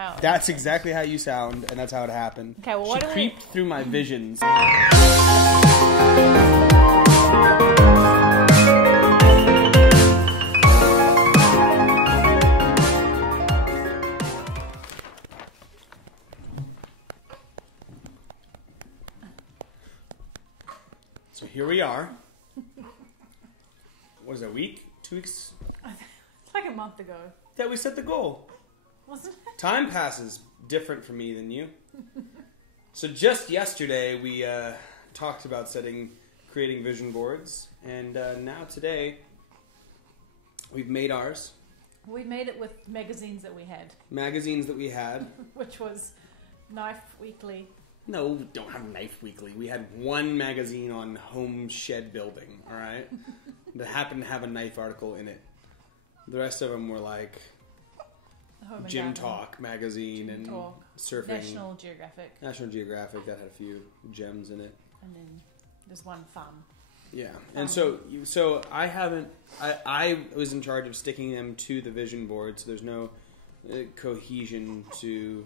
how. That's exactly how you sound, and that's how it happened. Okay, well, she creeped through my visions. So here we are. What is it, a week? 2 weeks? It's like a month ago. Yeah, we set the goal. Wasn't it? Time passes different for me than you. So just yesterday we talked about creating vision boards, and now today we've made ours. We made it with magazines that we had. Magazines that we had. Which was Knife Weekly. No, we don't have Knife Weekly. We had one magazine on home shed building, all right? That happened to have a knife article in it. The rest of them were like Gym Talk magazine and surfing. National Geographic. National Geographic, that had a few gems in it. And then there's one fun. Yeah, and so I was in charge of sticking them to the vision board, so there's no cohesion to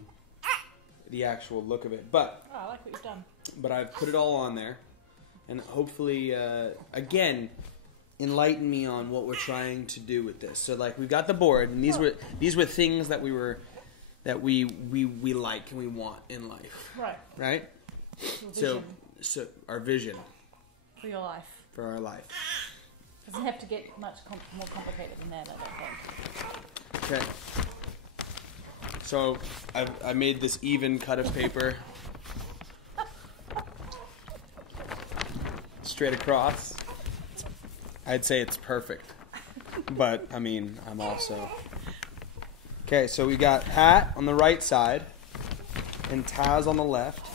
the actual look of it. But I like what you've done. But I've put it all on there, and hopefully, again, enlighten me on what we're trying to do with this. So, like, we've got the board, and these were things that we like and we want in life. Right. So our vision for your life. For our life. Doesn't have to get much more complicated than that, I don't think. Okay. So I made this even cut of paper. Straight across. I'd say it's perfect. But, I mean, I'm also... Okay, so we got Pat on the right side and Taz on the left.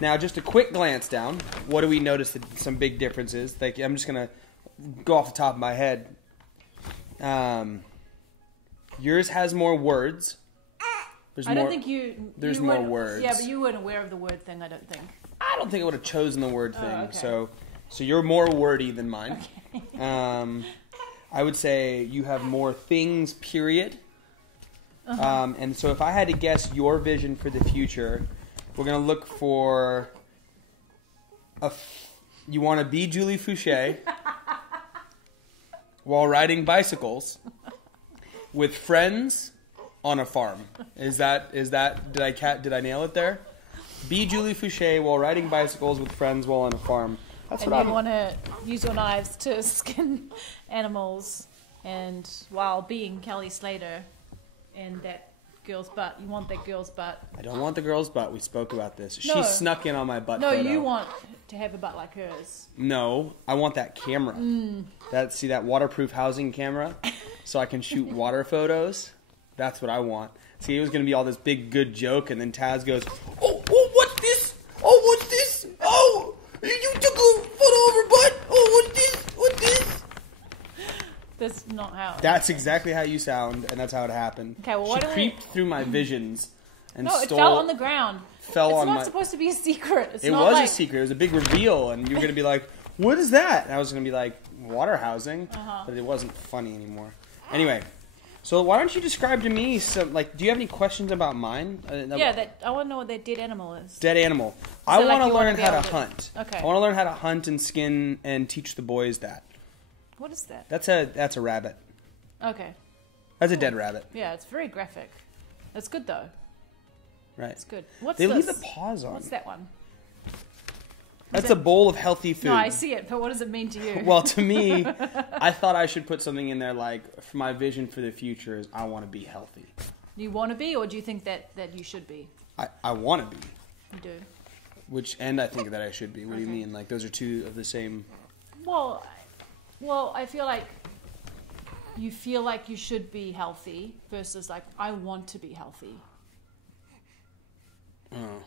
Now, just a quick glance down. What do we notice some big differences? Like, I'm just going to go off the top of my head. Yours has more words. There's more words. Yeah, but you weren't aware of the word thing, I don't think. I don't think I would have chosen the word thing. Okay. So you're more wordy than mine. Okay. I would say you have more things, period. And so if I had to guess your vision for the future, we're going to look for you want to be Julie Fouché while riding bicycles with friends on a farm. Is that did I nail it there? Be Julie Fouché while riding bicycles with friends while on a farm. That's what I want to use your knives to skin animals, and while being Kelly Slater and that girl's butt. You want that girl's butt. I don't want the girl's butt. We spoke about this. She snuck in on my butt No, photo. you want to have a butt like hers. No, I want that camera. That waterproof housing camera so I can shoot water photos. That's what I want. See, it was going to be all this big good joke, and then Taz goes, oh, what's this? Oh, what's this? Oh, you took a photo of her butt. Oh, what's this? That's not how. That's exactly how you sound, and that's how it happened. Okay, well, she creeped through my visions and it fell on the ground. It's not supposed to be a secret. It was a secret. It was a big reveal, and you were going to be like, what is that? And I was going to be like, water housing. But it wasn't funny anymore. Anyway, so why don't you describe to me some, do you have any questions about mine? I want to know what that dead animal is. Dead animal. I want to learn how to hunt. Okay. I want to learn how to hunt and skin and teach the boys that. What is that? That's a rabbit. Okay. That's a dead rabbit. Yeah, it's very graphic. That's good though. Right. It's good. What's they this? leave the paws on. What's that one? That's a bowl of healthy food. No, I see it, but what does it mean to you? Well, to me, I thought I should put something in there for my vision for the future is I want to be healthy. Do you want to be, or do you think that you should be? I want to be. You do? And I think that I should be. What do you mean? Like, those are two of the same... Well, I feel like you feel like you should be healthy versus I want to be healthy. Oh.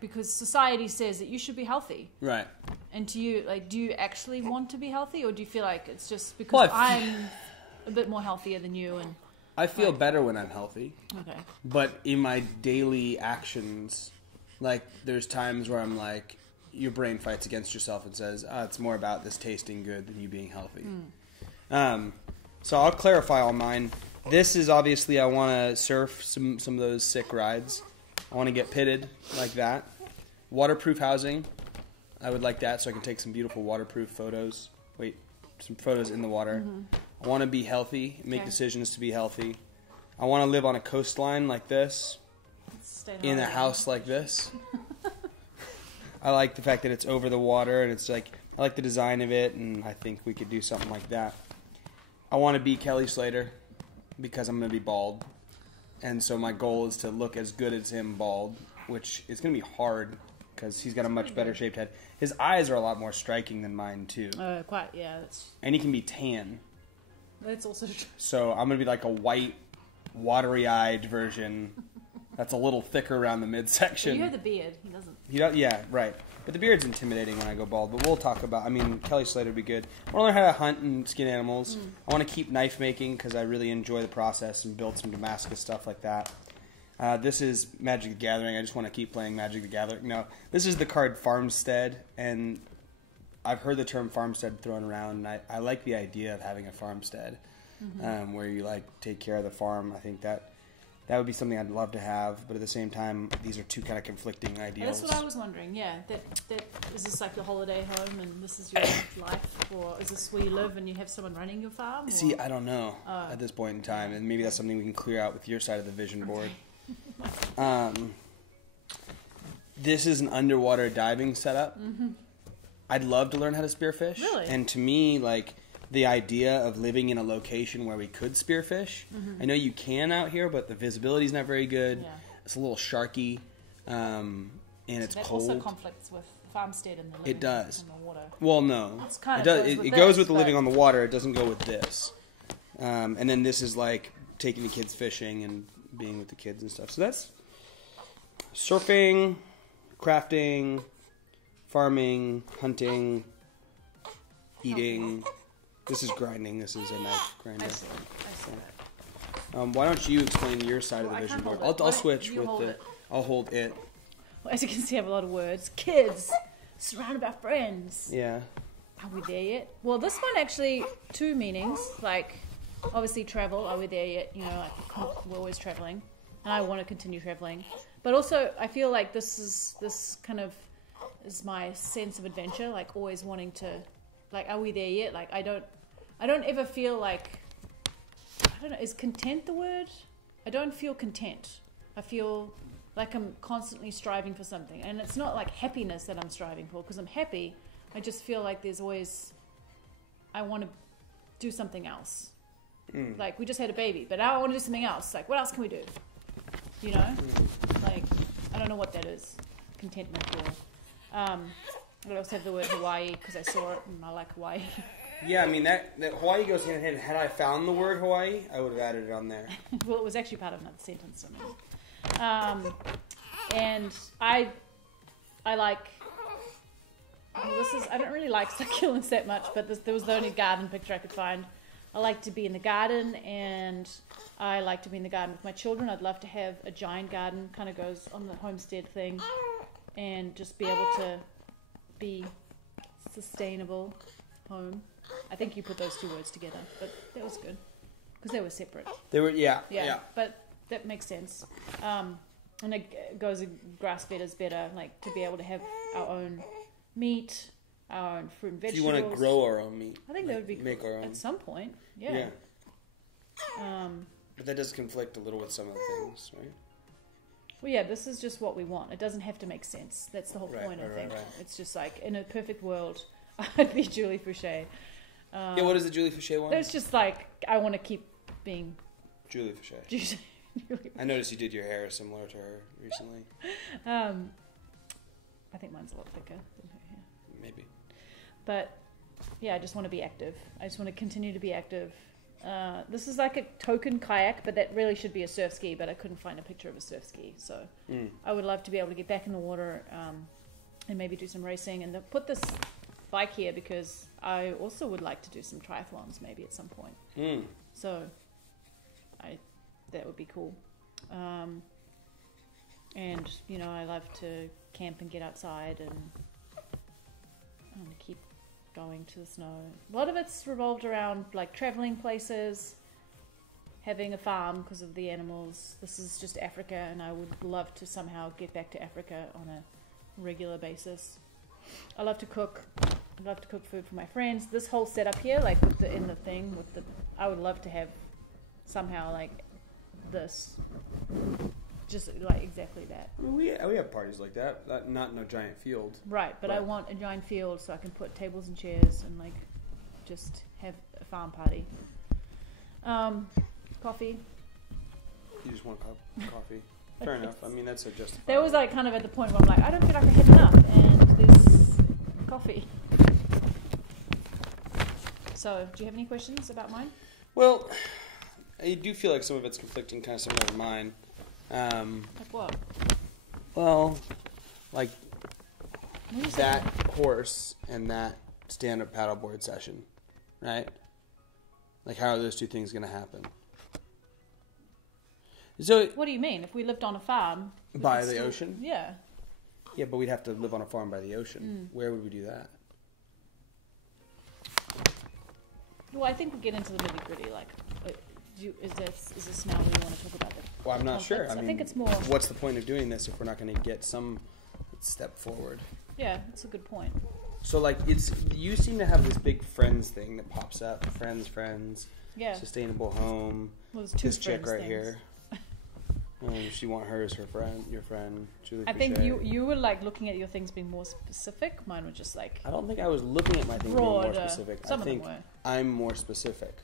Because society says that you should be healthy. Right. And to you, do you actually want to be healthy, or do you feel like it's just because I'm a bit more healthier than you? And I feel better when I'm healthy. Okay. But in my daily actions, there's times where I'm your brain fights against yourself and says, it's more about this tasting good than you being healthy. So I'll clarify all mine. This is obviously I want to surf some of those sick rides. I want to get pitted like that. Waterproof housing. I would like that so I can take some beautiful waterproof photos. Wait, some photos in the water. I want to be healthy, make decisions to be healthy. I want to live on a coastline like this, in a house like this. I like the fact that it's over the water, and it's like, I like the design of it, and I think we could do something like that. I want to be Kelly Slater because I'm going to be bald. And so my goal is to look as good as him bald, which is going to be hard because he's got a much better shaped head. His eyes are a lot more striking than mine, too. Quite, yeah. That's... And he can be tan. That's also true. So I'm going to be like a white, watery-eyed version that's a little thicker around the midsection. You have the beard. He doesn't. Yeah, right. But the beard's intimidating when I go bald. But we'll talk about... I mean, Kelly Slater would be good. I want to learn how to hunt and skin animals. I want to keep knife making because I really enjoy the process and build some Damascus stuff like that. This is Magic the Gathering. I just want to keep playing Magic the Gathering. No, this is the card Farmstead. And I've heard the term farmstead thrown around. And I like the idea of having a farmstead where you like take care of the farm. I think that would be something I'd love to have, but at the same time, these are two kind of conflicting ideals. That's what I was wondering. Yeah, that is this like your holiday home, and this is your life, or is this where you live and you have someone running your farm? Or? See, I don't know at this point in time, and maybe that's something we can clear out with your side of the vision board. This is an underwater diving setup. I'd love to learn how to spearfish. Really? And to me, like, the idea of living in a location where we could spearfish. I know you can out here, but the visibility's not very good. Yeah. It's a little sharky, and it's that cold. That also conflicts with farmstead and the living It does. on the water. Well, no. It's kind it of does. goes It with goes this, with the living but- on the water. It doesn't go with this. And then this is like taking the kids fishing and being with the kids and stuff. So that's surfing, crafting, farming, hunting, eating. This is grinding. This is a knife grinder. I see that. Why don't you explain your side of Well, the I vision can't board? hold it. I'll Why switch don't you with hold the. it? I'll hold it. Well, as you can see, I have a lot of words. Kids, surrounded by friends. Yeah. Are we there yet? Well, this one actually, two meanings. Like, obviously travel. Are we there yet? You know, we're always traveling. And I want to continue traveling. But also, I feel like this kind of is my sense of adventure. Like, always wanting to, like, are we there yet? Like, I don't ever feel like, I don't know, is content the word? I don't feel content. I feel like I'm constantly striving for something. And it's not like happiness that I'm striving for, because I'm happy. I just feel like there's always, I want to do something else. Like, we just had a baby, but now I want to do something else. Like, what else can we do? You know? Like, I don't know what that is. Contentment or... I also have the word Hawaii, because I saw it, and I like Hawaii. Yeah, I mean, that Hawaii goes hand in hand. Had I found the word Hawaii, I would have added it on there. Well, it was actually part of another sentence. And I like... Well, I don't really like succulents that much, but there was the only garden picture I could find. I like to be in the garden, and I like to be in the garden with my children. I'd love to have a giant garden, kind of goes on the homestead thing, and just be able to be sustainable home. I think you put those two words together, but that was good because they were separate. They were, yeah. But that makes sense. And it goes, grass fed is better, like to be able to have our own meat, our own fruit and So vegetables. you want to grow our own meat. I think that would be make cool our own. at some point. Yeah. But that does conflict a little with some of the things, right? Well, yeah, this is just what we want. It doesn't have to make sense. That's the whole Right, point, I right, think. right. It's just like, in a perfect world, I'd be Julie Fouché. Yeah, what is the Julie Fouché one? It's just like, I want to keep being Julie Fouché. Julie. I noticed you did your hair similar to her recently. I think mine's a lot thicker than her hair. Maybe. But, yeah, I just want to be active. I just want to continue to be active. This is like a token kayak, but that really should be a surf ski, but I couldn't find a picture of a surf ski. So I would love to be able to get back in the water and maybe do some racing. And put this bike here because I also would like to do some triathlons maybe at some point. So that would be cool. And, you know, I love to camp and get outside and keep going to the snow. A lot of it's revolved around like traveling places, having a farm because of the animals. This is just Africa, and I would love to somehow get back to Africa on a regular basis. I love to cook. I love to cook food for my friends. This whole setup here, like with the in the thing with the, I would love to have somehow like this, just like exactly that. I mean, we have parties like that. Not in a giant field. Right, but I want a giant field so I can put tables and chairs and like just have a farm party. Coffee. You just want coffee. Fair enough. I mean, that's a justified. That was like kind of at the point where I'm like, I don't feel like I had enough, and there's coffee. So, do you have any questions about mine? Well, I do feel like some of it's conflicting, kind of similar to mine. Like what? Well, like What is that horse and that stand-up paddleboard session, right? Like, how are those two things going to happen? So, What do you mean? If we lived on a farm we by could the still- ocean? Yeah. Yeah, but we'd have to live on a farm by the ocean. Where would we do that? Well, I think we get into the nitty gritty. Like, is this now we want to talk about it? Well, I'm not sure. I think it's more. What's the point of doing this if we're not going to get some step forward? Yeah, that's a good point. So, like, you seem to have this big friends thing that pops up. Friends, Yeah. sustainable home. Well, there's two This chick friends right things. here. She want her as her friend, your friend, Julie. I think Crochet. you were like looking at your things being more specific. Mine were just like I don't think I was looking at my thing being more broad. specific. Some I of them think were. I'm more specific.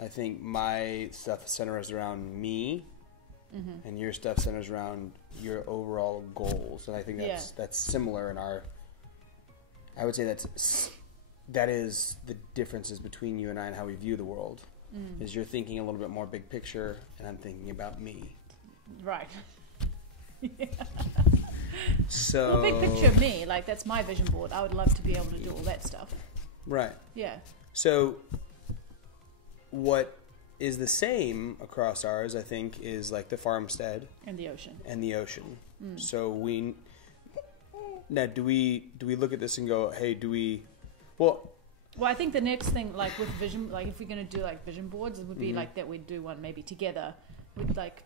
I think my stuff centers around me, and your stuff centers around your overall goals. And I think that's similar in our. I would say that is the differences between you and I and how we view the world. Is you're thinking a little bit more big picture, and I'm thinking about me. Right. So Well, big picture of me, like that's my vision board. I would love to be able to do all that stuff. right. Yeah. So what is the same across ours, I think, is like the farmstead And the ocean. and the ocean. So now do we look at this and go, hey, well, Well, I think the next thing, like with vision, like if we're going to do like vision boards, it would be like that we'd do one maybe together. We'd like,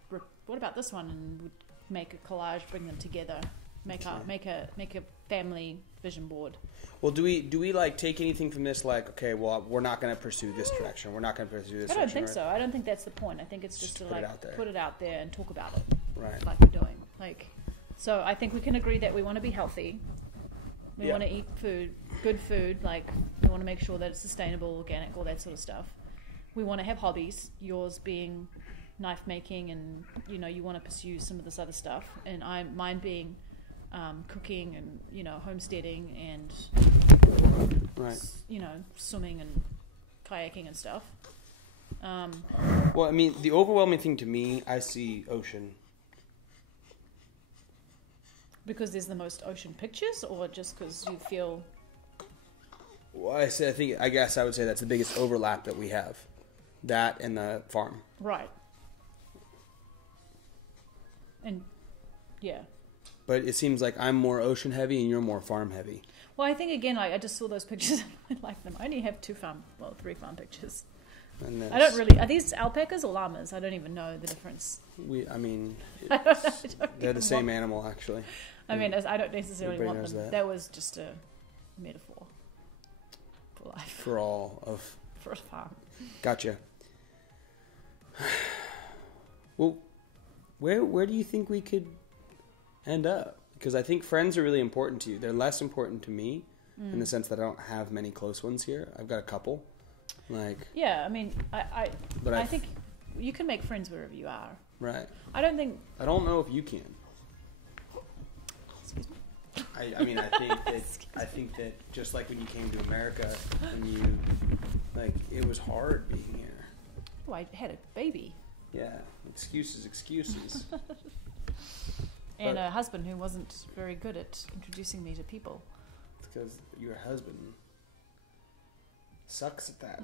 what about this one? And we'd make a collage, bring them together, make a family vision board. well, do we like take anything from this? Like, okay, well, we're not going to pursue this direction. We're not going to pursue this. I don't direction, think so. I don't think that's the point. I think it's just to put it like out there. put it out there and talk about it, Right. like we're doing. Like, so I think we can agree that we want to be healthy. We Yeah. want to eat good food. Like we want to make sure that it's sustainable, organic, all that sort of stuff. We want to have hobbies. Yours being knife making, and you want to pursue some of this other stuff, and mine being cooking and homesteading and Right. swimming and kayaking and stuff. Well, I mean, the overwhelming thing to me, I see ocean. Because there's the most ocean pictures, or just because you feel Well, I guess I would say that's the biggest overlap that we have. That and the farm. right? And yeah. But it seems like I'm more ocean heavy and you're more farm heavy. Well, I think again, like I just saw those pictures and I like them. I only have 3 farm pictures. And I don't really. Are these alpacas or llamas? I don't even know the difference. They're the same animal, actually. I mean, I don't necessarily Everybody want them. knows that. That was just a metaphor for life, For all of. for a farm. Gotcha. Well, where do you think we could end up? Because I think friends are really important to you. They're less important to me in the sense that I don't have many close ones here. I've got a couple. Yeah, I mean, I But think you can make friends wherever you are. Right. I don't think. I don't know if you can. Excuse me. I mean, I think that just like when you came to America and you, like, it was hard being here. Oh, I had a baby Yeah. Excuses. and a husband who wasn't very good at introducing me to people. It's because your husband sucks at that.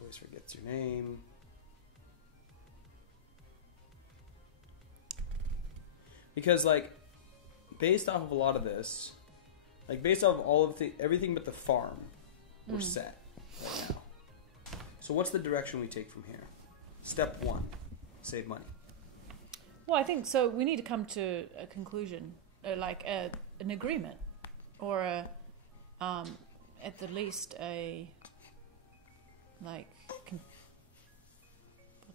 Always forgets your name. Because, like, based off of a lot of this, like, based off of all of everything but the farm, we're set right now. So what's the direction we take from here? Step 1, save money. Well, I think so. We need to come to a conclusion, like an agreement, or at the least a what's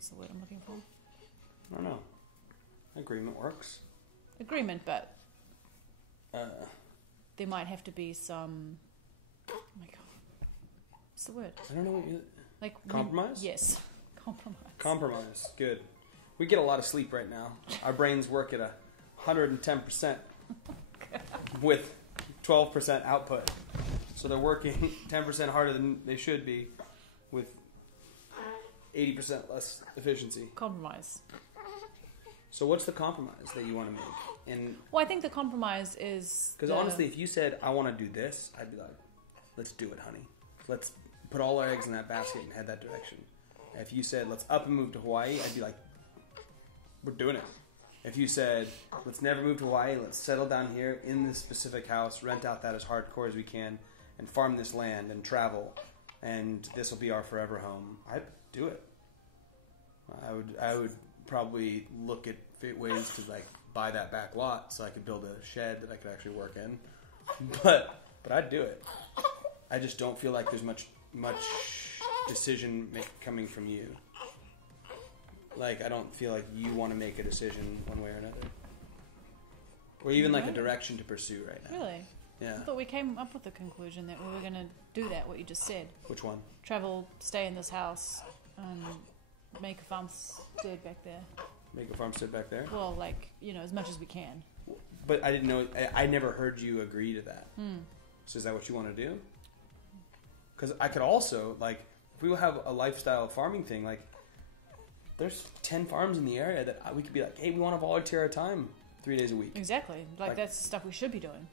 the word I'm looking for? I don't know. Agreement works. Agreement, but there might have to be some. Oh my god, what's the word? I don't know what you... Like compromise? Yes, compromise. Compromise. Good. We get a lot of sleep right now. Our brains work at 110% with 12% output. So they're working 10% harder than they should be with 80% less efficiency. Compromise. So what's the compromise that you want to make? Well, I think the compromise is... Because honestly, if you said, I want to do this, I'd be like, let's do it, honey. Let's put all our eggs in that basket and head that direction. If you said, let's up and move to Hawaii, I'd be like, we're doing it. If you said, let's never move to Hawaii, let's settle down here in this specific house, rent out that as hardcore as we can, and farm this land and travel, and this will be our forever home, I'd do it. I would probably look at ways to like buy that back lot so I could build a shed that I could actually work in. But I'd do it. I just don't feel like there's much decision coming from you. Like, I don't feel like you want to make a decision one way or another. Or even like a direction to pursue right now. Really? Yeah. I thought we came up with the conclusion that we were going to do that, what you just said. Which one? Travel, stay in this house, make a farmstead back there. Make a farmstead back there? Well, like, as much as we can. But I didn't know, I never heard you agree to that. So is that what you want to do? Because I could also, like, if we have a lifestyle farming thing, like, there's 10 farms in the area that we could be like, hey, we want to volunteer our time 3 days a week. Exactly. Like that's the stuff we should be doing.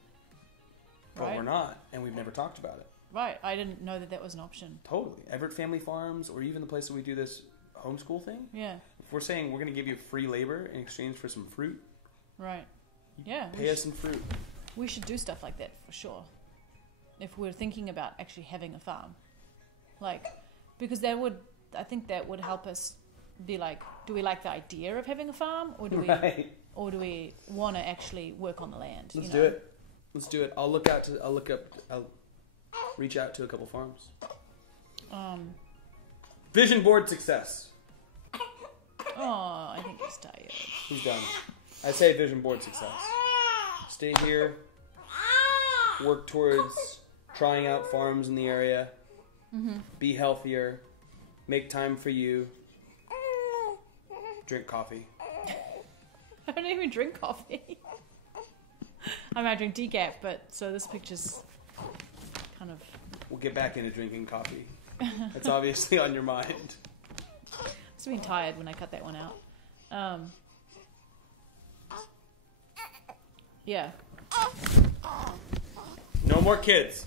But right? we're not, and we've never talked about it. Right. I didn't know that was an option. Totally. Everett Family Farms, or even the place that we do this homeschool thing. Yeah. If we're saying we're going to give you free labor in exchange for some fruit. Right. Yeah. Pay us some fruit. We should do stuff like that for sure. If we're thinking about actually having a farm. Like, because I think that would help us be like, do we like the idea of having a farm, or do we want to actually work on the land? Let's do it. Let's do it. I'll reach out to a couple farms. Vision board success. Oh, I think he's tired. He's done. I say vision board success. Stay here. Work towards trying out farms in the area. Mm-hmm. Be healthier. Make time for you. Drink coffee. I don't even drink coffee. I might drink decaf, but so this picture's kind of... We'll get back into drinking coffee. It's obviously on your mind. I was being tired when I cut that one out. Yeah. No more kids.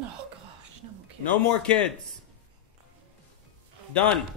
Oh gosh, no more kids. No more kids. Done.